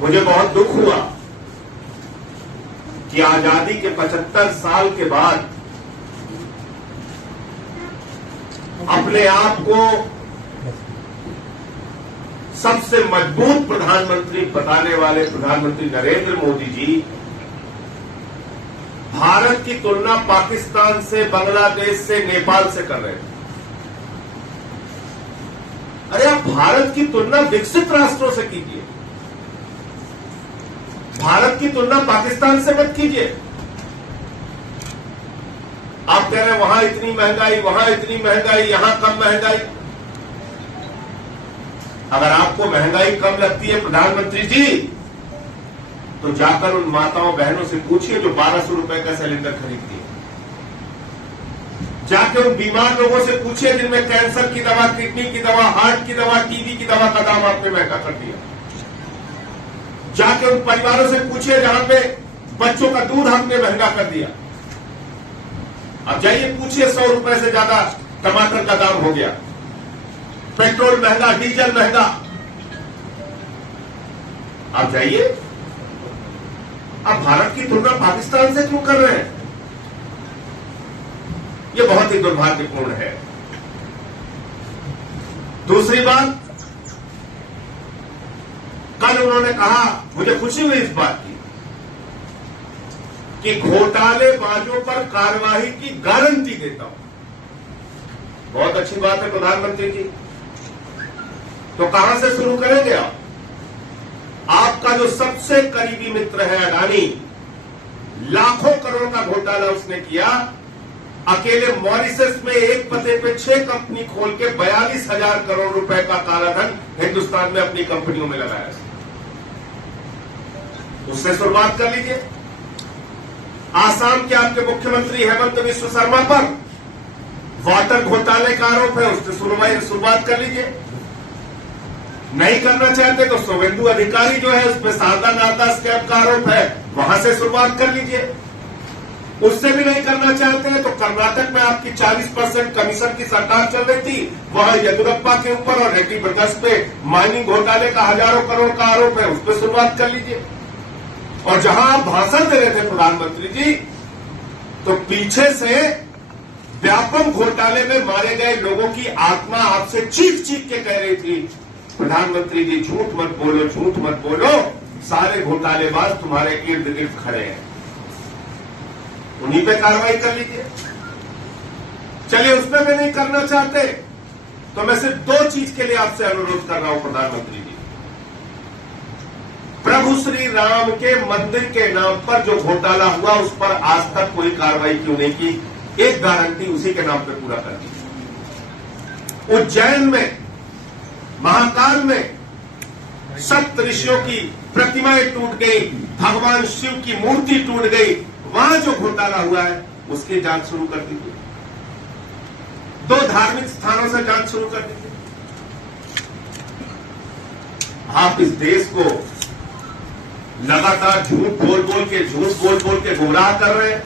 मुझे बहुत दुख हुआ कि आजादी के 75 साल के बाद अपने आप को सबसे मजबूत प्रधानमंत्री बताने वाले प्रधानमंत्री नरेंद्र मोदी जी भारत की तुलना पाकिस्तान से, बांग्लादेश से, नेपाल से कर रहे थे। अरे आप भारत की तुलना विकसित राष्ट्रों से कीजिए, भारत की तुलना पाकिस्तान से मत कीजिए। आप कह रहे हैं वहां इतनी महंगाई, वहां इतनी महंगाई, यहां कम महंगाई। अगर आपको महंगाई कम लगती है प्रधानमंत्री जी, तो जाकर उन माताओं बहनों से पूछिए जो 1200 रुपए का सिलेंडर खरीदती है। जाके उन बीमार लोगों से पूछिए जिनमें कैंसर की दवा, किडनी की दवा, हार्ट की दवा, टीबी की दवा का दाम आपने महंगा कर दिया। जाके उन परिवारों से पूछिए जहां पे बच्चों का दूध आपने महंगा कर दिया। अब जाइए पूछिए 100 रुपए से ज्यादा टमाटर का दाम हो गया, पेट्रोल महंगा, डीजल महंगा। आप जाइए, आप भारत की तुलना पाकिस्तान से क्यों कर रहे हैं? यह बहुत ही दुर्भाग्यपूर्ण है। दूसरी बात, कल उन्होंने कहा, मुझे खुशी हुई इस बात की कि घोटालेबाजों पर कार्रवाई की गारंटी देता हूं। बहुत अच्छी बात है प्रधानमंत्री जी। तो कहां से शुरू करेंगे आप? आपका जो सबसे करीबी मित्र है अडानी, लाखों करोड़ का घोटाला उसने किया। अकेले मॉरिशस में एक पते पे 6 कंपनी खोल के 42,000 करोड़ रुपए का कालाधन हिंदुस्तान में अपनी कंपनियों में लगाया। उससे शुरुआत कर लीजिए। आसाम के आपके मुख्यमंत्री हेमंत बिश्व शर्मा पर वाटर घोटाले का आरोप है, उससे शुरुआत कर लीजिए। नहीं करना चाहते तो शुवेंदु अधिकारी जो है उसमें सारदा नारदा स्कैम का आरोप है, वहां से शुरुआत कर लीजिए। उससे भी नहीं करना चाहते हैं तो कर्नाटक में आपकी 40% कमीशन की सरकार चल रही थी, वहां येदियुरप्पा के ऊपर और रेड्डी ब्रदर्स पे माइनिंग घोटाले का हजारों करोड़ का आरोप है, उस पर शुरुआत कर लीजिए। और जहां आप भाषण दे रहे थे प्रधानमंत्री जी, तो पीछे से व्यापम घोटाले में मारे गए लोगों की आत्मा आपसे चीख चीख के कह रही थी, प्रधानमंत्री जी झूठ मत बोलो, झूठ मत बोलो, सारे घोटालेबाज तुम्हारे इर्द गिर्द खड़े हैं। उन्हीं पे कार्रवाई कर लीजिए। चलिए, उसमें भी नहीं करना चाहते तो मैं सिर्फ 2 चीज के लिए आपसे अनुरोध कर रहा हूं प्रधानमंत्री जी। प्रभु श्री राम के मंदिर के नाम पर जो घोटाला हुआ उस पर आज तक कोई कार्रवाई क्यों नहीं की? एक गारंटी उसी के नाम पे पूरा कर दीजिए। उज्जैन में, महाकाल में सप्त ऋषियों की प्रतिमाएं टूट गई, भगवान शिव की मूर्ति टूट गई, वहां जो घोटाला हुआ है उसकी जांच शुरू कर दीजिए। 2 धार्मिक स्थानों से जांच शुरू कर दीजिए। आप इस देश को लगातार झूठ बोल बोल के गुमराह कर रहे हैं।